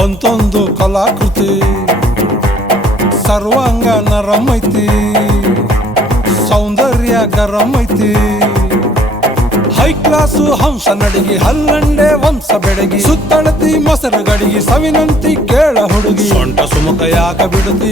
ಅಂತೊಂದು ಕಲಾಕೃತಿ ಸರ್ವಾಂಗ ನರಮೈತಿ ಸೌಂದರ್ಯ ಗರಮೈತಿ high class ಹಂಸ ನಡಿಗೆ ಹಲ್ಲಂಡೆ ವಂಶ ಬೆಡಗಿ ಸುತ್ತಳತಿ ಮೊಸರು ಗಡಿಗೆ ಸವಿನಂತಿ ಕೇಳ ಹುಡುಗಿ ಸೊಂಟ ಸುಮುಖ ಯಾಕ ಬಿಡುತ್ತಿ